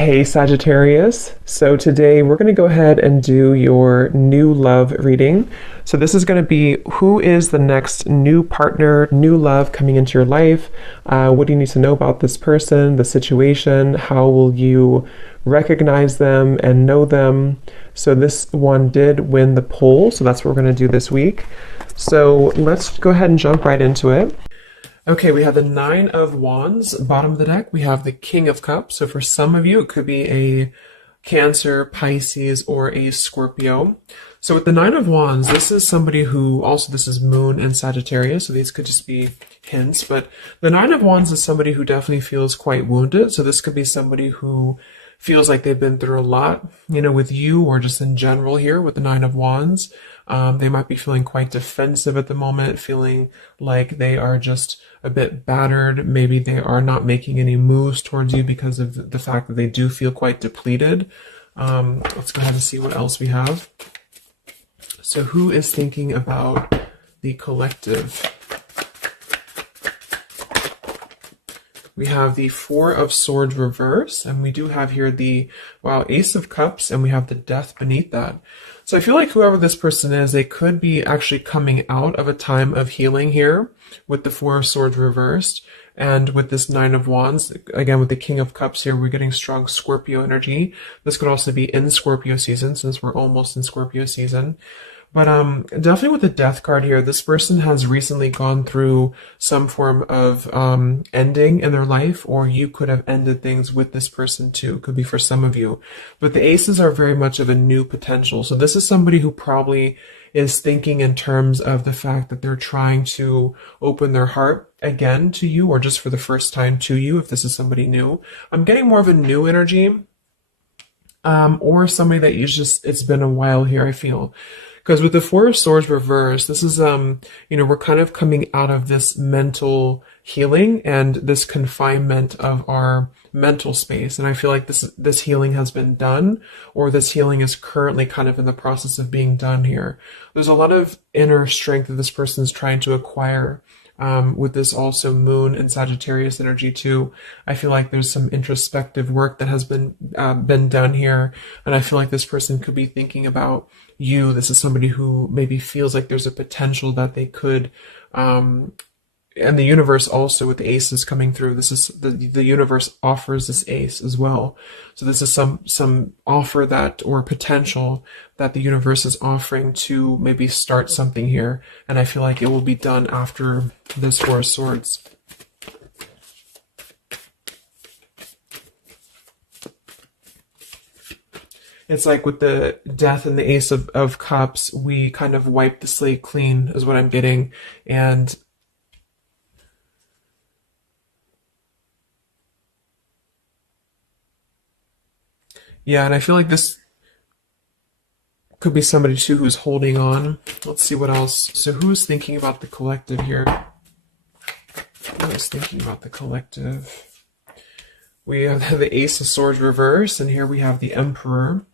Hey Sagittarius. So today we're going to go ahead and do your new love reading. So this is going to be who is the next new partner, new love coming into your life. What do you need to know about this person, the situation? How will you recognize them and know them? So this one did win the poll. So that's what we're going to do this week. So let's go ahead and jump right into it. Okay, we have the Nine of Wands, bottom of the deck. We have the King of Cups. So for some of you, it could be a Cancer, Pisces, or a Scorpio. So with the Nine of Wands, this is somebody who, also this is Moon and Sagittarius, so these could just be hints, but the Nine of Wands is somebody who definitely feels quite wounded. So this could be somebody who feels like they've been through a lot, with you or just in general here with the Nine of Wands. They might be feeling quite defensive at the moment, feeling like they are just a bit battered. Maybe they are not making any moves towards you because of the fact that they do feel quite depleted. Let's go ahead and see what else we have. So who is thinking about the collective? We have the Four of Swords reverse, and we do have here the, Ace of Cups, and we have the Death beneath that. So I feel like whoever this person is, they could be actually coming out of a time of healing here with the Four of Swords reversed, and with this Nine of Wands, again with the King of Cups here, we're getting strong Scorpio energy. This could also be in Scorpio season, since we're almost in Scorpio season. But definitely with the Death card here, this person has recently gone through some form of ending in their life, or you could have ended things with this person too. Could be for some of you. But the aces are very much of a new potential. So this is somebody who probably is thinking in terms of the fact that they're trying to open their heart again to you, or just for the first time to you, if this is somebody new. I'm getting more of a new energy, or somebody that it's been a while here, I feel. Because with the Four of Swords reversed, this is, we're kind of coming out of this mental healing and this confinement of our mental space. And I feel like this healing has been done, or this healing is currently kind of in the process of being done here. There's a lot of inner strength that this person is trying to acquire. With this also Moon and Sagittarius energy too. I feel like there's some introspective work that has been done here, and I feel like this person could be thinking about you. This is somebody who maybe feels like there's a potential that they could, and the universe also with the aces coming through. This is the universe offers this ace as well. So this is some offer that, or potential that the universe is offering to maybe start something here. And I feel like it will be done after this Four of Swords. It's like with the Death and the Ace of Cups, we kind of wipe the slate clean is what I'm getting. And yeah, and I feel like this could be somebody too who's holding on. Let's see what else. So who's thinking about the collective here? Who's thinking about the collective? We have the Ace of Swords reverse, and here we have the Emperor.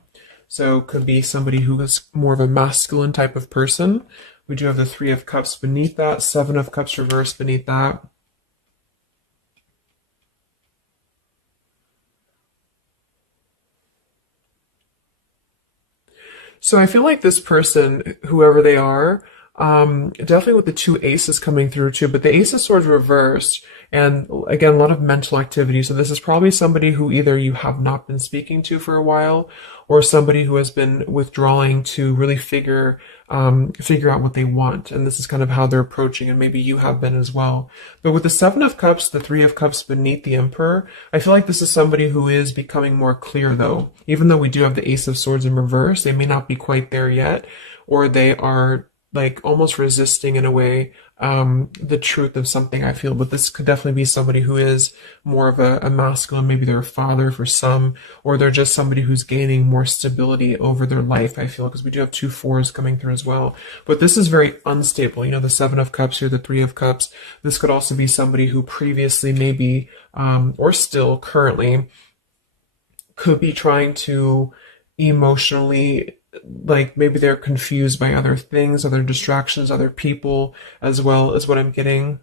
So could be somebody who is more of a masculine type of person. We do have the Three of Cups beneath that, Seven of Cups reverse beneath that. So I feel like this person, whoever they are, definitely with the two aces coming through too, but the Ace of Swords reversed, and again, a lot of mental activity. So this is probably somebody who either you have not been speaking to for a while, or somebody who has been withdrawing to really figure out what they want. And this is kind of how they're approaching, and maybe you have been as well. But with the Seven of Cups, the Three of Cups beneath the Emperor, I feel like this is somebody who is becoming more clear though. Even though we do have the Ace of Swords in reverse, they may not be quite there yet, or they are like almost resisting in a way the truth of something, I feel. But this could definitely be somebody who is more of a masculine. Maybe they're a father for some, or they're just somebody who's gaining more stability over their life, I feel, because we do have two fours coming through as well. But this is very unstable. The Seven of Cups here, the Three of Cups. This could also be somebody who previously maybe, or still currently, could be trying to emotionally, like maybe they're confused by other things, other distractions, other people, as well as what I'm getting.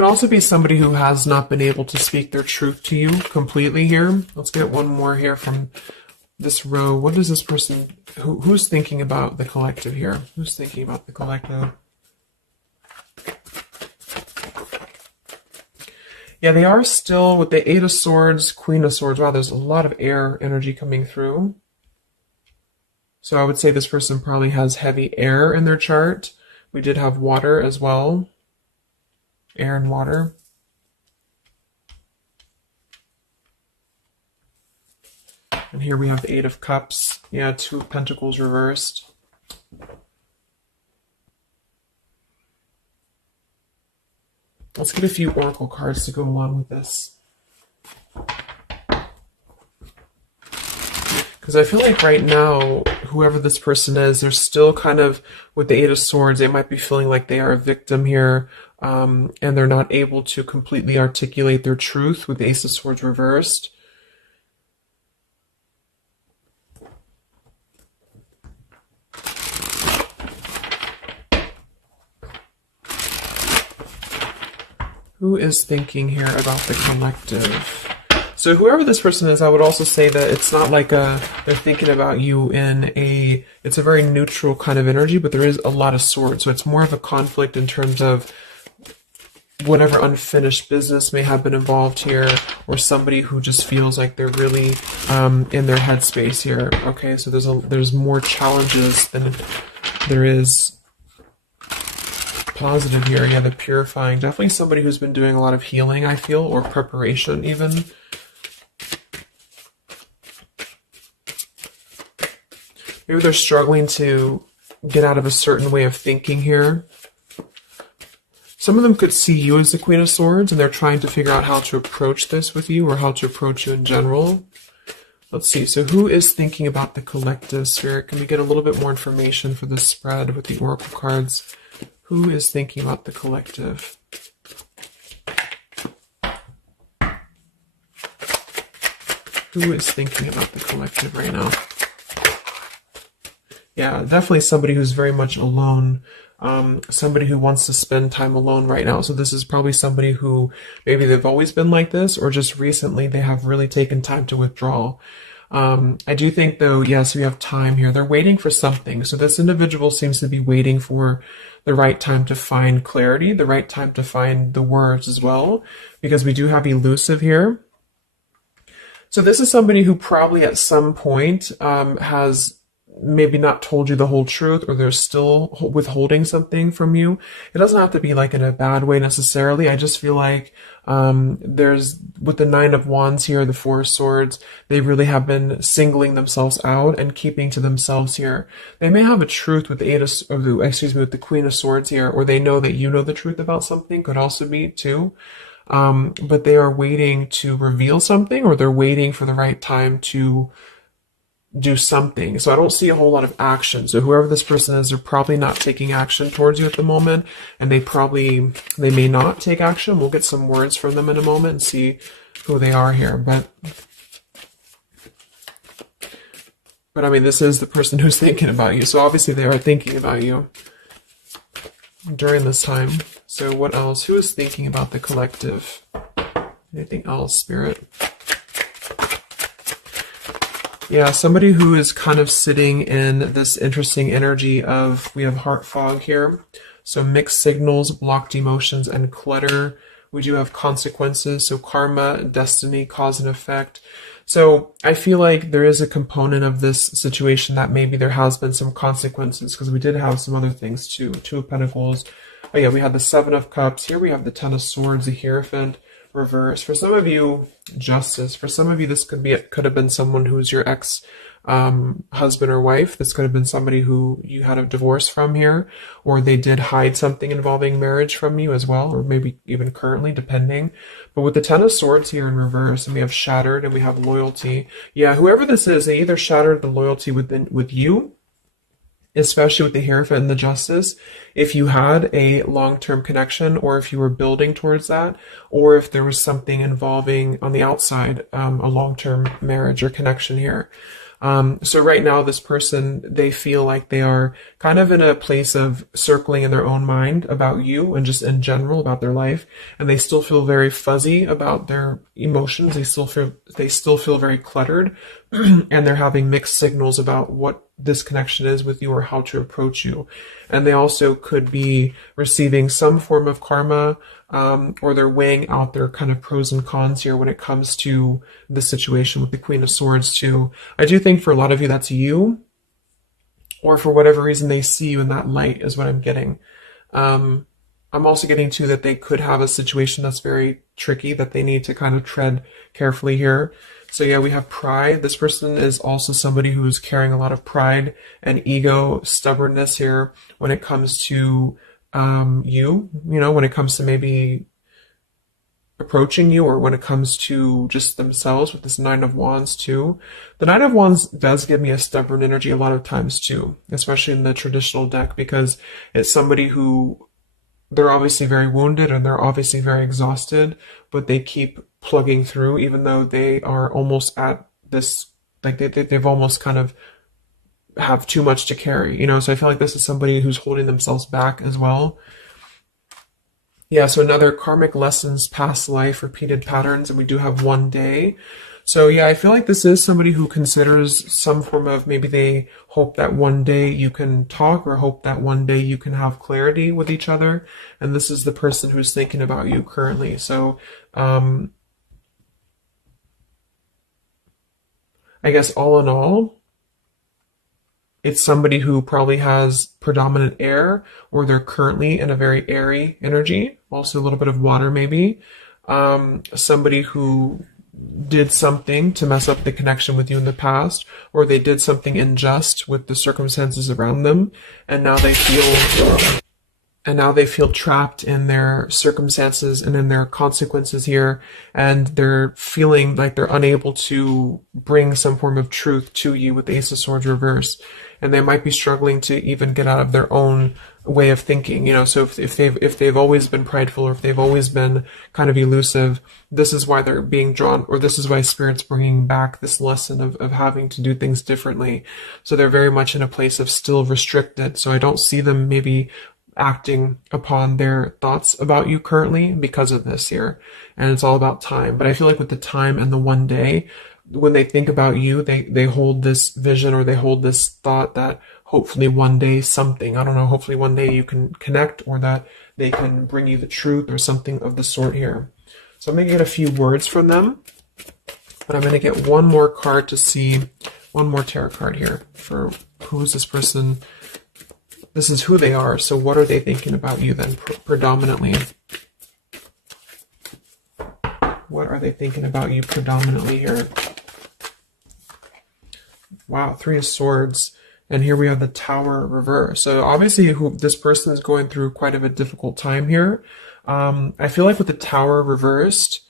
Could also be somebody who has not been able to speak their truth to you completely here. Let's get one more here from this row. What is this person, who's thinking about the collective here? Who's thinking about the collective? Yeah, they are still with the Eight of Swords, Queen of Swords. Wow, there's a lot of air energy coming through. So I would say this person probably has heavy air in their chart. We did have water as well. Air and water. And here we have the Eight of Cups. Yeah, Two of Pentacles reversed. Let's get a few oracle cards to go along with this. Because I feel like right now, whoever this person is, they're still kind of, with the Eight of Swords, they might be feeling like they are a victim here, and they're not able to completely articulate their truth with the Ace of Swords reversed. Who is thinking here about the collective? So whoever this person is, I would also say that it's not like they're thinking about you in it's a very neutral kind of energy, but there is a lot of swords. So it's more of a conflict in terms of whatever unfinished business may have been involved here, or somebody who just feels like they're really in their headspace here. Okay, so there's more challenges than there is positive here. Yeah, the purifying. Definitely somebody who's been doing a lot of healing, I feel, or preparation even. Maybe they're struggling to get out of a certain way of thinking here. Some of them could see you as the Queen of Swords, and they're trying to figure out how to approach this with you, or how to approach you in general. Let's see. So who is thinking about the collective, Spirit? Can we get a little bit more information for this spread with the oracle cards? Who is thinking about the collective? Who is thinking about the collective right now? Yeah, definitely somebody who's very much alone. Somebody who wants to spend time alone right now. So this is probably somebody who maybe they've always been like this, or just recently they have really taken time to withdraw. I do think though, yes, we have time here. They're waiting for something. So this individual seems to be waiting for the right time to find clarity, the right time to find the words as well, because we do have elusive here. So this is somebody who probably at some point has maybe not told you the whole truth, or they're still withholding something from you. It doesn't have to be like in a bad way necessarily. I just feel like there's, with the Nine of Wands here, the Four of Swords, they really have been singling themselves out and keeping to themselves here. They may have a truth with the with the Queen of Swords here, or they know that you know the truth about something, could also be too. But they are waiting to reveal something, or they're waiting for the right time to do something. So I don't see a whole lot of action. So whoever this person is, they're probably not taking action towards you at the moment, and they may not take action. We'll get some words from them in a moment and see who they are here. But I mean, this is the person who's thinking about you. So obviously they are thinking about you during this time. So what else? Who is thinking about the collective? Anything else, Spirit? Yeah, somebody who is kind of sitting in this interesting energy of, we have heart fog here. So mixed signals, blocked emotions, and clutter. We do have consequences. So karma, destiny, cause and effect. So I feel like there is a component of this situation that maybe there has been some consequences, because we did have some other things too. Two of Pentacles. Oh yeah, we had the Seven of Cups. Here we have the Ten of Swords, the Hierophant. Reverse. For some of you, Justice. For some of you, this could have been someone who's your ex husband or wife. This could have been somebody who you had a divorce from here, or they did hide something involving marriage from you as well, or maybe even currently, depending. But with the Ten of Swords here in reverse, and we have shattered, and we have loyalty. Yeah, whoever this is, they either shattered the loyalty with you, especially with the Hierophant and the Justice, if you had a long-term connection, or if you were building towards that, or if there was something involving on the outside, a long-term marriage or connection here. So right now, this person, they feel like they are kind of in a place of circling in their own mind about you and just in general about their life. And they still feel very fuzzy about their emotions. They still feel very cluttered and they're having mixed signals about what this connection is with you or how to approach you. And they also could be receiving some form of karma, or they're weighing out their kind of pros and cons here when it comes to the situation with the Queen of Swords too. I do think for a lot of you that's you, or for whatever reason they see you in that light is what I'm getting. I'm also getting too that they could have a situation that's very tricky that they need to kind of tread carefully here. So yeah, we have pride. This person is also somebody who's carrying a lot of pride and ego, stubbornness here when it comes to when it comes to maybe approaching you, or when it comes to just themselves with this Nine of Wands too. The Nine of Wands does give me a stubborn energy a lot of times too, especially in the traditional deck, because it's somebody who, they're obviously very wounded and they're obviously very exhausted, but they keep plugging through even though they are almost at this, like they've almost kind of have too much to carry, so I feel like this is somebody who's holding themselves back as well. Yeah, so another karmic lessons, past life, repeated patterns, and we do have one day. So yeah, I feel like this is somebody who considers some form of, maybe they hope that one day you can talk, or hope that one day you can have clarity with each other. And this is the person who's thinking about you currently. So I guess all in all, it's somebody who probably has predominant air, or they're currently in a very airy energy. Also a little bit of water maybe. Somebody who did something to mess up the connection with you in the past, or they did something unjust with the circumstances around them, and now they feel trapped in their circumstances and in their consequences here, and they're feeling like they're unable to bring some form of truth to you with the Ace of Swords reverse. And they might be struggling to even get out of their own way of thinking, so if they've always been prideful, or if they've always been kind of elusive, this is why they're being drawn, or this is why Spirit's bringing back this lesson of having to do things differently. So they're very much in a place of still restricted. So I don't see them maybe acting upon their thoughts about you currently because of this here. And it's all about time. But I feel like with the time and the one day, when they think about you, they hold this vision, or they hold this thought that hopefully one day something, I don't know, hopefully one day you can connect, or that they can bring you the truth or something of the sort here. So I'm going to get a few words from them, but I'm going to get one more card to see, one more tarot card here for who is this person. This is who they are. So what are they thinking about you then predominantly? What are they thinking about you predominantly here? Wow, Three of Swords. And here we have the Tower reverse. So obviously this person is going through quite of a difficult time here. I feel like with the Tower reversed,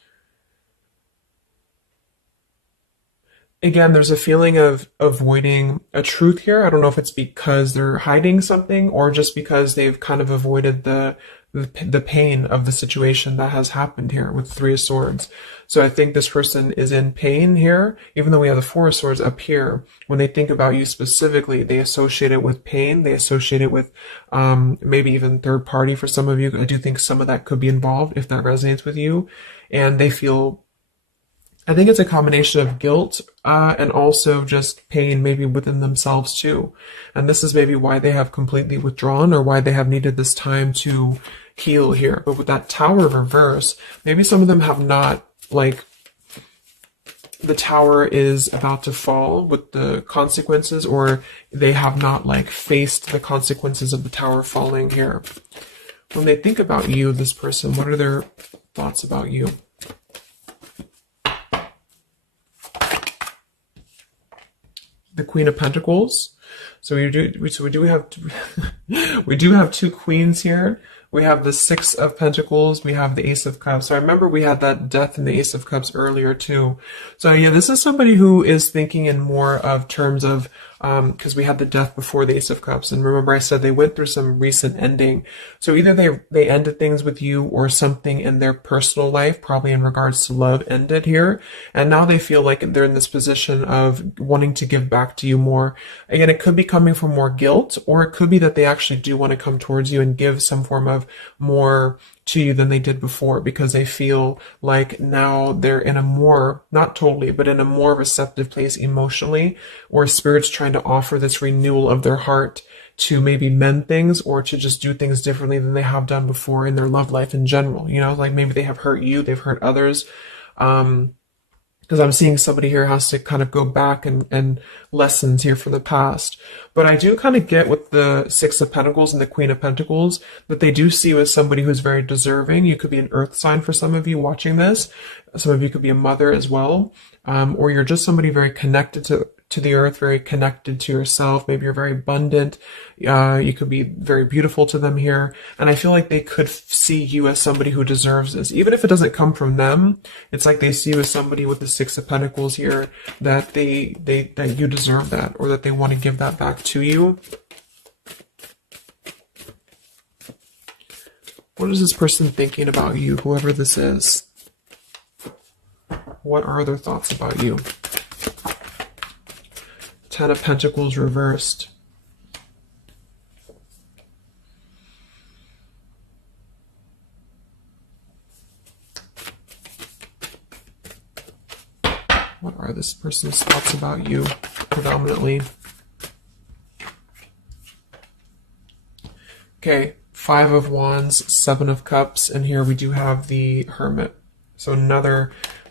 again, there's a feeling of avoiding a truth here. I don't know if it's because they're hiding something, or just because they've kind of avoided the pain of the situation that has happened here with Three of Swords. So I think this person is in pain here, even though we have the Four of Swords up here. When they think about you specifically, they associate it with pain. They associate it with maybe even third party for some of you. I do think some of that could be involved if that resonates with you. And they feel, I think it's a combination of guilt and also just pain maybe within themselves too. And this is maybe why they have completely withdrawn, or why they have needed this time to heal here. But with that Tower reverse, maybe some of them have not, like, the tower is about to fall with the consequences, or they have not like faced the consequences of the tower falling here. When they think about you, this person, what are their thoughts about you? The Queen of Pentacles. So we do have we do have two queens here. We have the Six of Pentacles. We have the Ace of Cups. So I remember we had that Death and the Ace of Cups earlier too. So yeah, this is somebody who is thinking in more of terms of, because we had the Death before the Ace of Cups. And remember I said they went through some recent ending. So either they ended things with you, or something in their personal life, probably in regards to love, ended here. And now they feel like they're in this position of wanting to give back to you more. Again, it could be coming from more guilt, or it could be that they actually do want to come towards you and give some form of more to you than they did before, because they feel like now they're in a more, not totally, but in a more receptive place emotionally, or spirit's trying to offer this renewal of their heart to maybe mend things, or to just do things differently than they have done before in their love life in general. You know, like maybe they have hurt you, they've hurt others. Because I'm seeing somebody here has to kind of go back and lessons here from the past. But I do kind of get with the Six of Pentacles and the Queen of Pentacles that they do see you as somebody who's very deserving. You could be an earth sign for some of you watching this. Some of you could be a mother as well. Or you're just somebody very connected to the earth, very connected to yourself. Maybe you're very abundant. You could be very beautiful to them here. And I feel like they could see you as somebody who deserves this. Even if it doesn't come from them, it's like they see you as somebody with the Six of Pentacles here, that that you deserve that, or that they want to give that back to you. What is this person thinking about you, whoever this is? What are their thoughts about you? Ten of Pentacles reversed. What are this person's thoughts about you, predominantly? Okay, Five of Wands, Seven of Cups, and here we do have the Hermit. So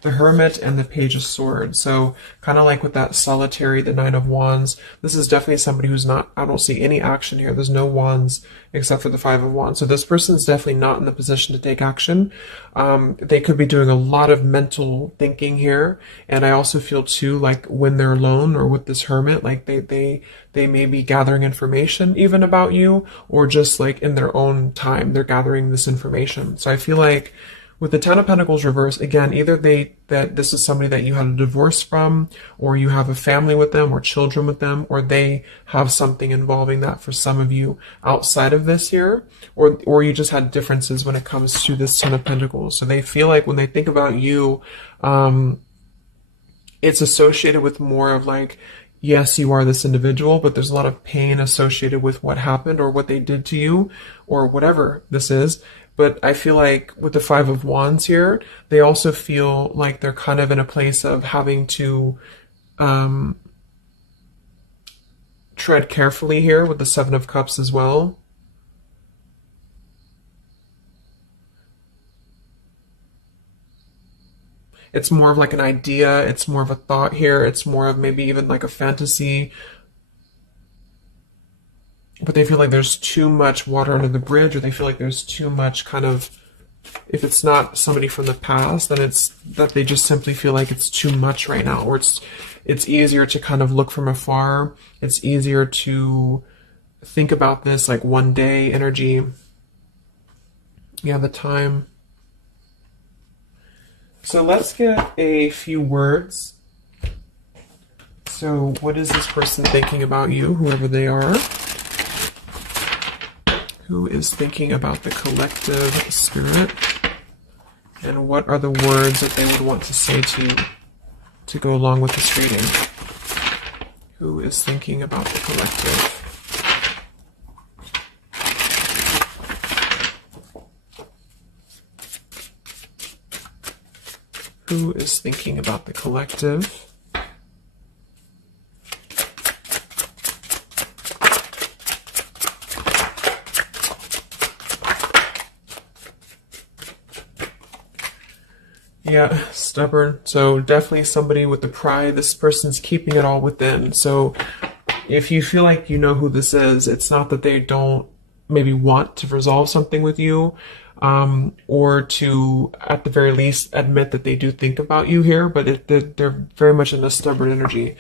the Hermit and the Page of Swords. So kind of like with that solitary, the Nine of Wands, this is definitely somebody who's not, I don't see any action here. There's no wands except for the Five of Wands. So this person is definitely not in the position to take action. They could be doing a lot of mental thinking here. And I also feel too, like when they're alone or with this Hermit, like they may be gathering information even about you, or just like in their own time, they're gathering this information. So I feel like with the Ten of Pentacles reversed, again, either that this is somebody that you had a divorce from, or you have a family with them, or children with them, or they have something involving that for some of you outside of this here, or you just had differences when it comes to this Ten of Pentacles. So they feel like when they think about you, it's associated with more of like, yes, you are this individual, but there's a lot of pain associated with what happened or what they did to you, or whatever this is. But I feel like with the Five of Wands here, they also feel like they're kind of in a place of having to tread carefully here with the Seven of Cups as well. It's more of like an idea. It's more of a thought here. It's more of maybe even like a fantasy. But they feel like there's too much water under the bridge, or they feel like there's too much kind of, if it's not somebody from the past, then it's that they just simply feel like it's too much right now, or it's easier to kind of look from afar. It's easier to think about this like one day energy. Yeah, the time. So let's get a few words. So what is this person thinking about you, whoever they are? Who is thinking about the collective spirit? And what are the words that they would want to say to you to go along with this reading? Who is thinking about the collective? Who is thinking about the collective? Yeah, stubborn. So definitely somebody with the pride. This person's keeping it all within. So if you feel like you know who this is, it's not that they don't maybe want to resolve something with you, or to, at the very least, admit that they do think about you here, but they're very much in a stubborn energy.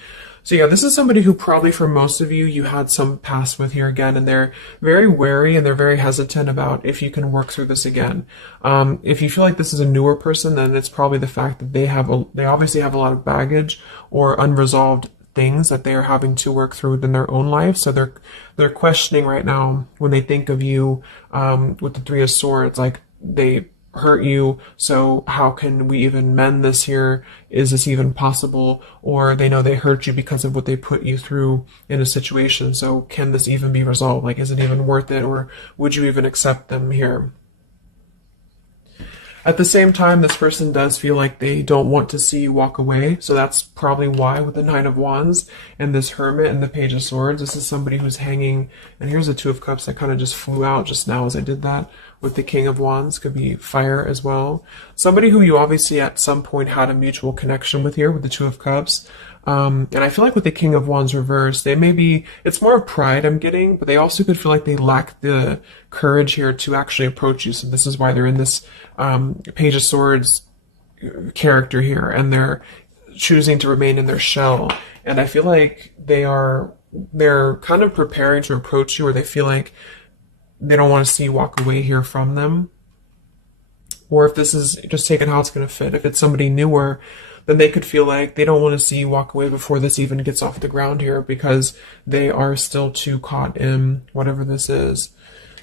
So yeah, this is somebody who probably for most of you, you had some past with here again, and they're very wary and they're very hesitant about if you can work through this again. If you feel like this is a newer person, then it's probably the fact that they obviously have a lot of baggage or unresolved things that they are having to work through within their own life. So they're questioning right now when they think of you with the Three of Swords, like they hurt you, so how can we even mend this here? Is this even possible? Or they know they hurt you because of what they put you through in a situation, so can this even be resolved? Like, is it even worth it, or would you even accept them here? At the same time, this person does feel like they don't want to see you walk away, so that's probably why with the Nine of Wands and this Hermit and the Page of Swords, this is somebody who's hanging, and here's the Two of Cups that kind of just flew out just now as I did that. With the King of Wands, could be fire as well. Somebody who you obviously at some point had a mutual connection with here with the Two of Cups. And I feel like with the King of Wands reversed, they may be, it's more of pride I'm getting, but they also could feel like they lack the courage here to actually approach you. So this is why they're in this Page of Swords character here, and they're choosing to remain in their shell. And I feel like they're kind of preparing to approach you, or they feel like they don't want to see you walk away here from them. Or if this is just taking how it's going to fit, if it's somebody newer, then they could feel like they don't want to see you walk away before this even gets off the ground here, because they are still too caught in whatever this is.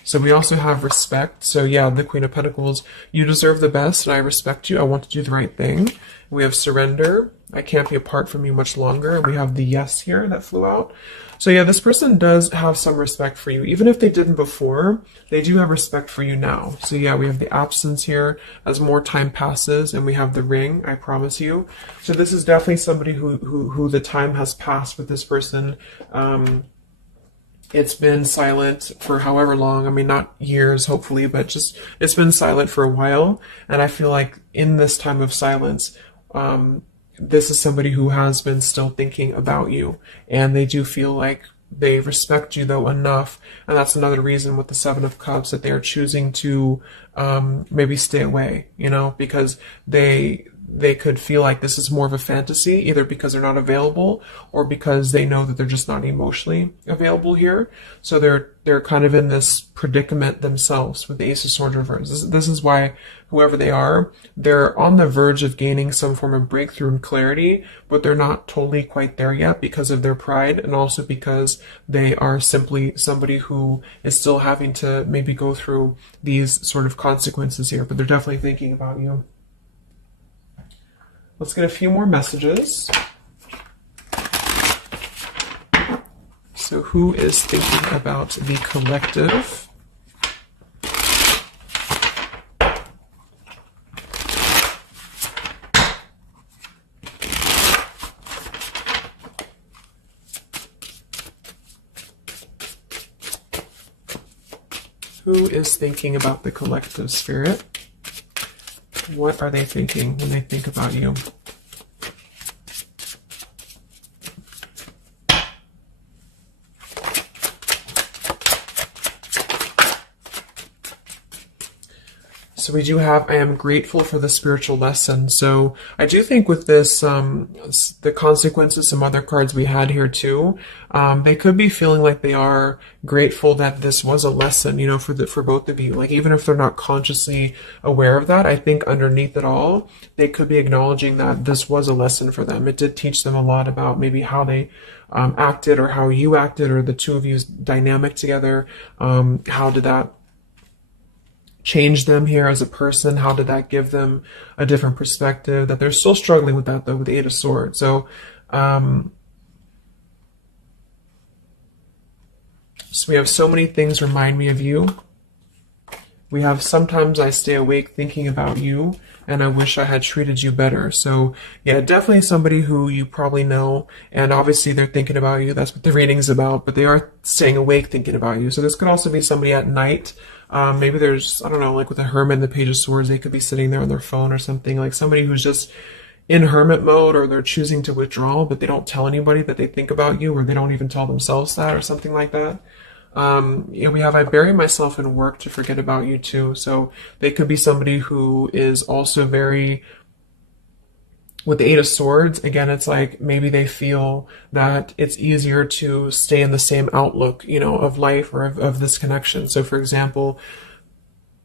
So we also have respect. So yeah, the Queen of Pentacles, you deserve the best and I respect you. I want to do the right thing. We have surrender. I can't be apart from you much longer. We have the yes here that flew out. So yeah, this person does have some respect for you. Even if they didn't before, they do have respect for you now. So yeah, we have the absence here as more time passes, and we have the ring, I promise you. So this is definitely somebody who the time has passed with this person. It's been silent for however long. I mean, not years, hopefully, but just it's been silent for a while. And I feel like in this time of silence, this is somebody who has been still thinking about you, and they do feel like they respect you though enough. And that's another reason with the Seven of Cups that they are choosing to maybe stay away, you know, because they could feel like this is more of a fantasy, either because they're not available or because they know that they're just not emotionally available here. So they're kind of in this predicament themselves with the Ace of Swords reversed. This is why whoever they are, they're on the verge of gaining some form of breakthrough and clarity, but they're not totally quite there yet because of their pride, and also because they are simply somebody who is still having to maybe go through these sort of consequences here, but they're definitely thinking about you. Let's get a few more messages. So who is thinking about the collective? Who is thinking about the collective, Spirit? What are they thinking when they think about you? So we do have, I am grateful for the spiritual lesson. So I do think with this, the consequences, some other cards we had here too, they could be feeling like they are grateful that this was a lesson, you know, for both of you. Like, even if they're not consciously aware of that, I think underneath it all, they could be acknowledging that this was a lesson for them. It did teach them a lot about maybe how they acted, or how you acted, or the two of you's dynamic together. How did that change them here as a person? How did that give them a different perspective? That they're still struggling with that though, with the Eight of Swords. So, so we have so many things remind me of you. We have sometimes I stay awake thinking about you, and I wish I had treated you better. So yeah, definitely somebody who you probably know, and obviously they're thinking about you. That's what the reading's about, but they are staying awake thinking about you. So this could also be somebody at night. Maybe there's, I don't know, like with the Hermit and the Page of Swords, they could be sitting there on their phone or something, like somebody who's just in hermit mode, or they're choosing to withdraw, but they don't tell anybody that they think about you, or they don't even tell themselves that, or something like that. You know, we have, I bury myself in work to forget about you too. So they could be somebody who is also very with the Eight of Swords, again, it's like maybe they feel that it's easier to stay in the same outlook, you know, of life or of this connection. So for example,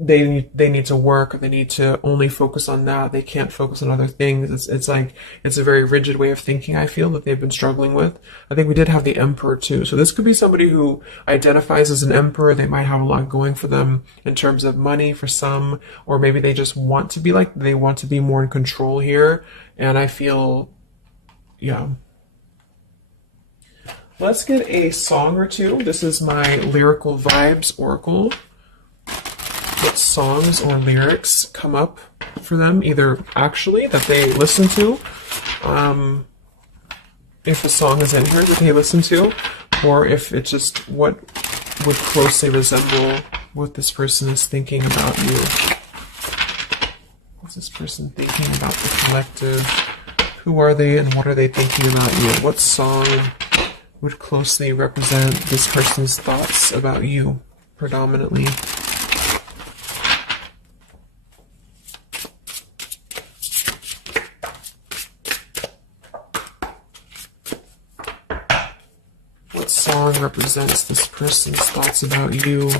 they need to work, or they need to only focus on that. They can't focus on other things. It's like, it's a very rigid way of thinking, I feel, that they've been struggling with. I think we did have the Emperor too. So this could be somebody who identifies as an Emperor. They might have a lot going for them in terms of money for some, or maybe they just want to be like, they want to be more in control here. And I feel, yeah. Let's get a song or two. This is my Lyrical Vibes Oracle. What songs or lyrics come up for them, either actually that they listen to, if a song is in here that they listen to, or if it's just what would closely resemble what this person is thinking about you. What's this person thinking about the collective? Who are they and what are they thinking about you? What song would closely represent this person's thoughts about you predominantly? What song represents this person's thoughts about you?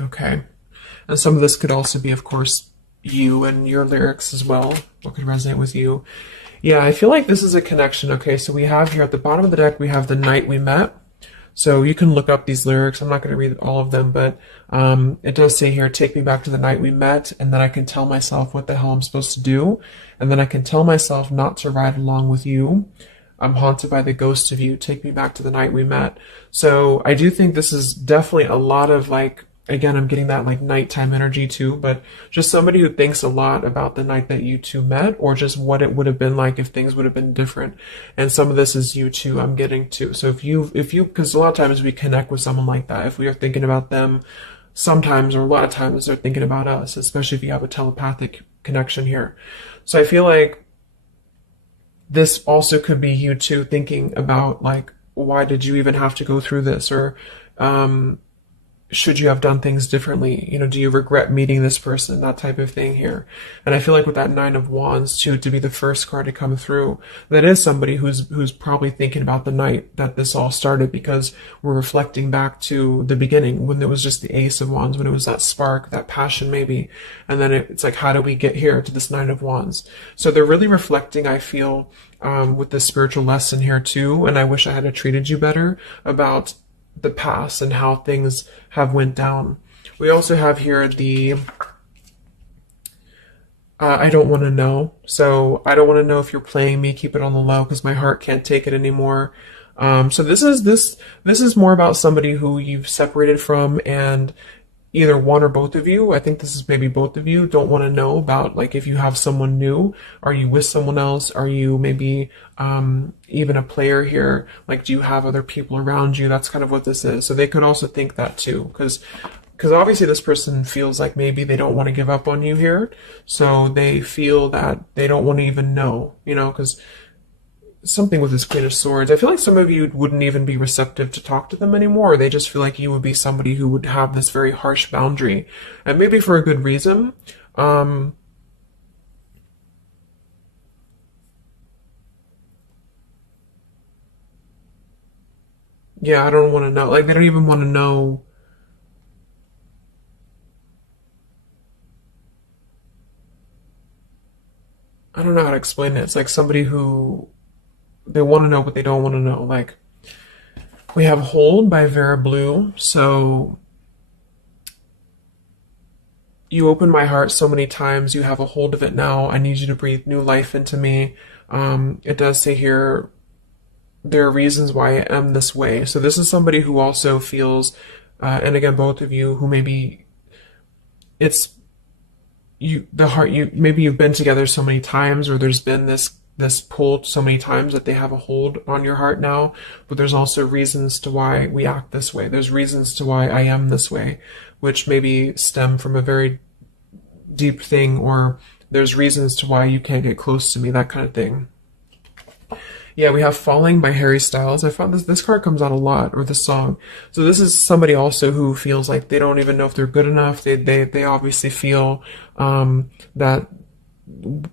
Okay. And some of this could also be, of course, you and your lyrics as well. What could resonate with you? Yeah, I feel like this is a connection. Okay, so we have here at the bottom of the deck, we have The Night We Met. So you can look up these lyrics. I'm not going to read all of them, but it does say here, take me back to the night we met, and then I can tell myself what the hell I'm supposed to do, and then I can tell myself not to ride along with you. I'm haunted by the ghost of you. Take me back to the night we met. So I do think this is definitely a lot of like, again, I'm getting that like nighttime energy too, but just somebody who thinks a lot about the night that you two met, or just what it would have been like if things would have been different. And some of this is you too, I'm getting to. So if you, because a lot of times we connect with someone like that, if we are thinking about them sometimes, or a lot of times they're thinking about us, especially if you have a telepathic connection here. So I feel like this also could be you too thinking about like, why did you even have to go through this? Or, should you have done things differently? You know, do you regret meeting this person? That type of thing here. And I feel like with that Nine of Wands too, to be the first card to come through, that is somebody who's probably thinking about the night that this all started, because we're reflecting back to the beginning when it was just the Ace of Wands, when it was that spark, that passion maybe. And then it's like, how do we get here to this Nine of Wands? So they're really reflecting, I feel, with this spiritual lesson here too. And I wish I had treated you better about the past and how things have went down. We also have here the I don't want to know. So I don't want to know if you're playing me. Keep it on the low because my heart can't take it anymore. So this is more about somebody who you've separated from, and either one or both of you, I think this is maybe both of you, don't want to know about, like, if you have someone new. Are you with someone else? Are you maybe even a player here? Like, do you have other people around you? That's kind of what this is. So they could also think that too, because obviously this person feels like maybe they don't want to give up on you here. So they feel that they don't want to even know, you know, because something with this Queen of Swords, I feel like some of you wouldn't even be receptive to talk to them anymore. They just feel like you would be somebody who would have this very harsh boundary, and maybe for a good reason. Yeah, I don't want to know. Like, they don't even want to know. I don't know how to explain it. It's like somebody who, they want to know, but they don't want to know. Like, we have Hold by Vera Blue. So you opened my heart so many times. You have a hold of it now. I need you to breathe new life into me. It does say here, there are reasons why I am this way. So this is somebody who also feels, and again, both of you, who maybe it's you, the heart, you, maybe you've been together so many times, or there's been this pull so many times that they have a hold on your heart now, but there's also reasons to why we act this way. There's reasons to why I am this way, which maybe stem from a very deep thing, or there's reasons to why you can't get close to me, that kind of thing. Yeah, we have Falling by Harry Styles. I found this card comes out a lot, or this song. So this is somebody also who feels like they don't even know if they're good enough. They obviously feel that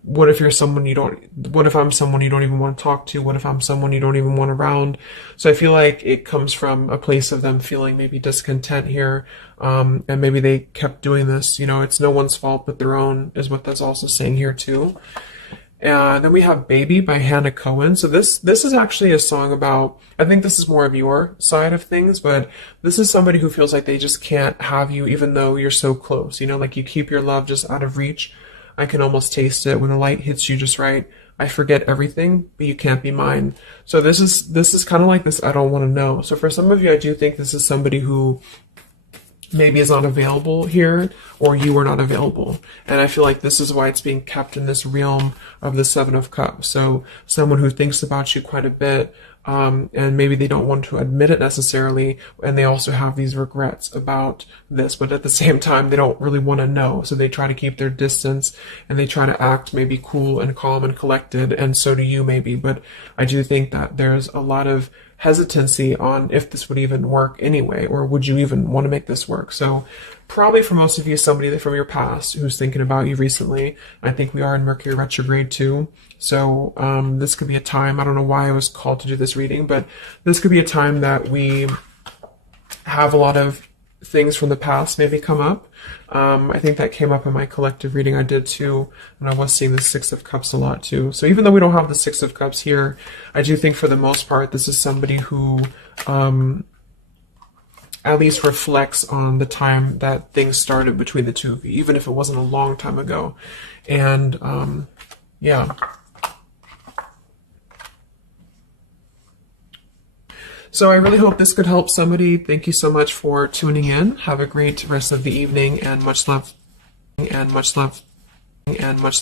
what if you're someone you don't, what if I'm someone you don't even want to talk to? What if I'm someone you don't even want around? So I feel like it comes from a place of them feeling maybe discontent here. And maybe they kept doing this, you know, it's no one's fault but their own, is what that's also saying here too. And then we have Baby by Hannah Cohen. So this is actually a song about, I think this is more of your side of things, but this is somebody who feels like they just can't have you even though you're so close. You know, like you keep your love just out of reach. I can almost taste it when the light hits you just right. I forget everything, but you can't be mine. So this is kind of like this I don't want to know. So for some of you, I do think this is somebody who maybe is not available here, or you are not available. And I feel like this is why it's being kept in this realm of the Seven of Cups. So someone who thinks about you quite a bit, and maybe they don't want to admit it necessarily, and they also have these regrets about this, but at the same time, they don't really want to know. So they try to keep their distance, and they try to act maybe cool and calm and collected, and so do you maybe. But I do think that there's a lot of hesitancy on if this would even work anyway, or would you even want to make this work? So probably for most of you, somebody from your past who's thinking about you recently. I think we are in Mercury retrograde too. So this could be a time, I don't know why I was called to do this reading, but this could be a time that we have a lot of things from the past maybe come up. I think that came up in my collective reading I did too, and I was seeing the Six of Cups a lot too. So even though we don't have the Six of Cups here, I do think for the most part this is somebody who at least reflects on the time that things started between the two of you, even if it wasn't a long time ago. And yeah. So I really hope this could help somebody. Thank you so much for tuning in. Have a great rest of the evening, and much love, and much love, and much